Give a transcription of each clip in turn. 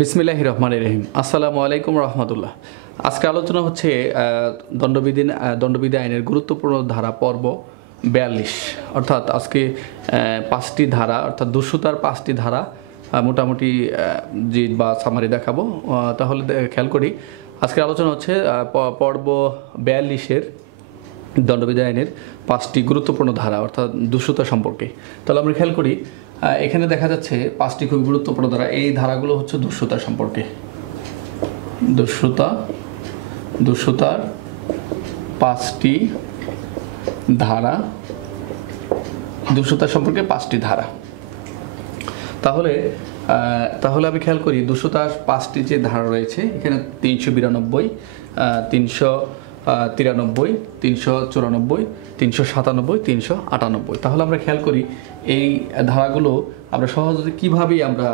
বিসমিল্লাহির রহমানির রহিম। আসসালামু আলাইকুম রহমতুল্লাহ। আজকে আলোচনা হচ্ছে দণ্ডবিধি আইনের গুরুত্বপূর্ণ ধারা পর্ব 42, অর্থাৎ আজকে 5টি ধারা, অর্থাৎ দুঃসুতার 5টি ধারা মোটামুটি জিদ বা সামারি দেখাবো। তাহলে খেয়াল করি, আজকের আলোচনা হচ্ছে পর্ব 42-এর দণ্ডবিধি আইনের 5টি গুরুত্বপূর্ণ ধারা, অর্থাৎ দুঃসুতা সম্পর্কে। তাহলে আমরা খেয়াল করি, এখানে দেখা যাচ্ছে 5টি খুব গুরুত্বপূর্ণ ধারা। এই ধারাগুলো হচ্ছে দুঃসুতা সম্পর্কে, দুঃসুতার 5টি ধারা, দুঃসুতা সম্পর্কে 5টি ধারা। তাহলে আমি খেয়াল করি, দুঃসুতার 5টি যে ধারা রয়েছে এখানে 392, 393, 394, 397, 398। তাহলে আমরা খেয়াল করি এই ধারাগুলো আমরা সহজে কীভাবে আমরা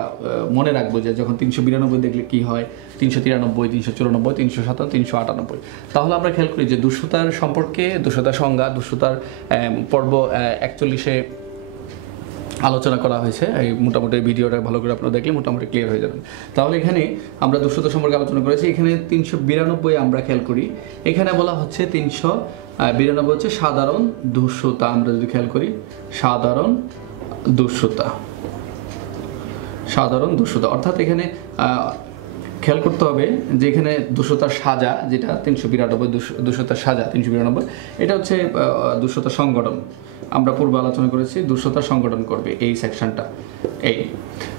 মনে রাখবো, যে যখন 392 দেখলে কী হয়, 393, 394, 397, 398। তাহলে আমরা খেয়াল করি যে দুঃসুতার সম্পর্কে, দুঃসুতার সংজ্ঞা, দুঃসুতার পর্ব 41-এ আলোচনা করা হয়েছে। এই মোটামুটি ভিডিওটা ভালো করে আপনারা দেখলে মোটামুটি ক্লিয়ার হয়ে যাবেন। তাহলে এখানে আমরা দুঃসুতা সম্পর্কে আলোচনা করেছি। এখানে 392 আমরা খেয়াল করি, এখানে বলা হচ্ছে 392 হচ্ছে সাধারণ দুঃসুতা। আমরা যদি খেয়াল করি, সাধারণ দুঃসুতা, অর্থাৎ এখানে খেয়াল করতে হবে যে এখানে দুঃসুতার সাজা, যেটা 392 দুঃসুতার সাজা 392, এটা হচ্ছে দুঃসুতার সংগঠন। আমরা পূর্বে আলোচনা করেছি দুঃসুতার সংগঠন করবে এই সেকশনটা।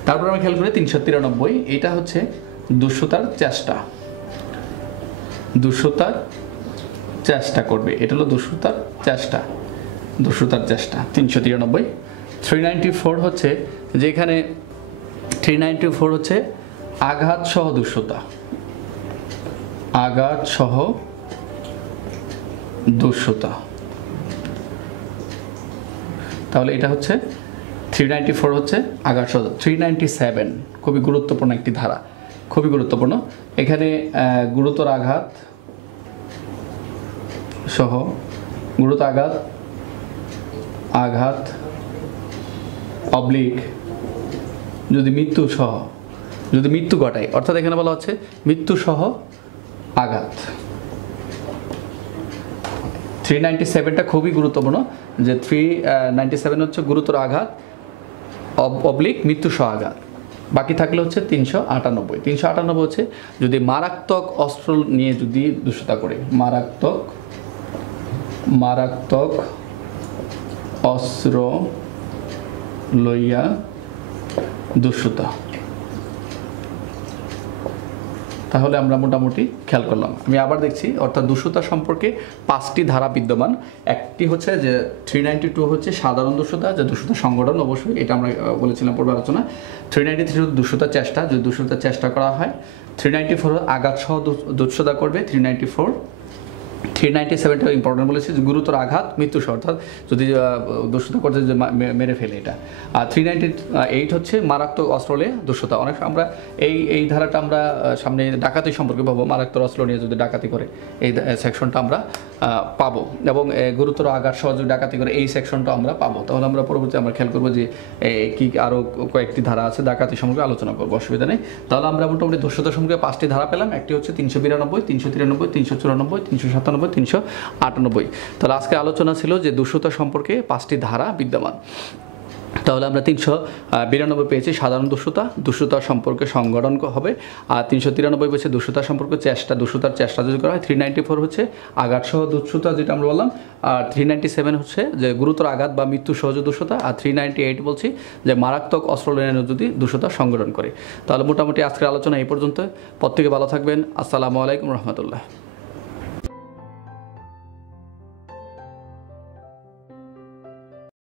তারপর আমরা খেয়াল করি 393, এটা হচ্ছে দুঃসুতার চেষ্টা করবে, এটা হলো দুঃসুতার চেষ্টা। 393। 394 হচ্ছে যে এখানে 394 হচ্ছে আঘাত সহ দুঃসুতা। তাহলে এটা হচ্ছে 394 হচ্ছে আঘাত সহ। 397 খুবই গুরুত্বপূর্ণ একটি ধারা, খুবই গুরুত্বপূর্ণ। এখানে গুরুতর আঘাত সহ, গুরুতর আঘাত অবলিক যদি মৃত্যু ঘটায়, অর্থাৎ এখানে বলা হচ্ছে মৃত্যু সহ আঘাত। 397টা খুবই গুরুত্বপূর্ণ, যে 397 হচ্ছে গুরুতর আঘাত অবলিক মৃত্যু সহ আঘাত। বাকি থাকলে হচ্ছে 398। 398 হচ্ছে যদি মারাত্মক অস্ত্র নিয়ে যদি দুঃসুতা করে, মারাত্মক অস্ত্র লইয়া দুঃসুতা। তাহলে আমরা মোটামুটি খেয়াল করলাম। আমি আবার দেখছি, অর্থাৎ দুঃসুতা সম্পর্কে 5টি ধারা বিদ্যমান। একটি হচ্ছে যে 392 হচ্ছে সাধারণ দুঃসুতা, যে দুঃসুতা সংগঠন, অবশ্যই এটা আমরা বলেছিলাম পূর্বে আলোচনা। 393 দুঃসুতা চেষ্টা, যদি দুঃসুতা চেষ্টা করা হয়। 394 আঘাত সহ দুঃসুতা করবে। 397টা ইম্পর্টেন্ট বলেছে, যে গুরুতর আঘাত মৃত্যু সহ, অর্থাৎ যদি দুঃসুতা করতে যে মেরে ফেলে এটা। আর 398 হচ্ছে মারাত্মক অস্ত্র নিয়ে দুঃসুতা। অনেক আমরা এই ধারাটা আমরা সামনে ডাকাতি সম্পর্কে পাবো, মারাত্মক অস্ত্র নিয়ে যদি ডাকাতি করে এই সেকশনটা আমরা পাবো, এবং গুরুতর আঘাত সহ যদি ডাকাতি করে এই সেকশনটা আমরা পাবো। তাহলে আমরা পরবর্তী আমরা খেয়াল করবো যে কি আরও কয়েকটি ধারা আছে ডাকাতি সম্পর্কে আলোচনা করবো, অসুবিধা নেই। তাহলে আমরা মোটামুটি দুঃসুতা সম্পর্কে 5টি ধারা পেলাম। একটি হচ্ছে 392, 393, 394, 397, 398। তাহলে আজকে আলোচনা ছিল যে দুঃসুতা সম্পর্কে 5টি ধারা বিদ্যমান। তাহলে আমরা 392 পেয়েছি সাধারণ দুঃসুতা সম্পর্কে সংগঠন হবে। আর 393 পেয়েছে দুঃসুতার চেষ্টা যদি করা হয়। 394 হচ্ছে আঘাত সহ দুঃসুতা, যেটা আমরা বললাম। আর 397 হচ্ছে যে গুরুতর আঘাত বা মৃত্যু সহজ দুঃসুতা। আর 398 বলছি যে মারাত্মক অস্ত্র নিয়ে যদি দুঃসুতা সংগঠন করে। তাহলে মোটামুটি আজকের আলোচনা এই পর্যন্ত। প্রত্যেকে ভালো থাকবেন। আসসালামু আলাইকুম রহমতুল্লাহ।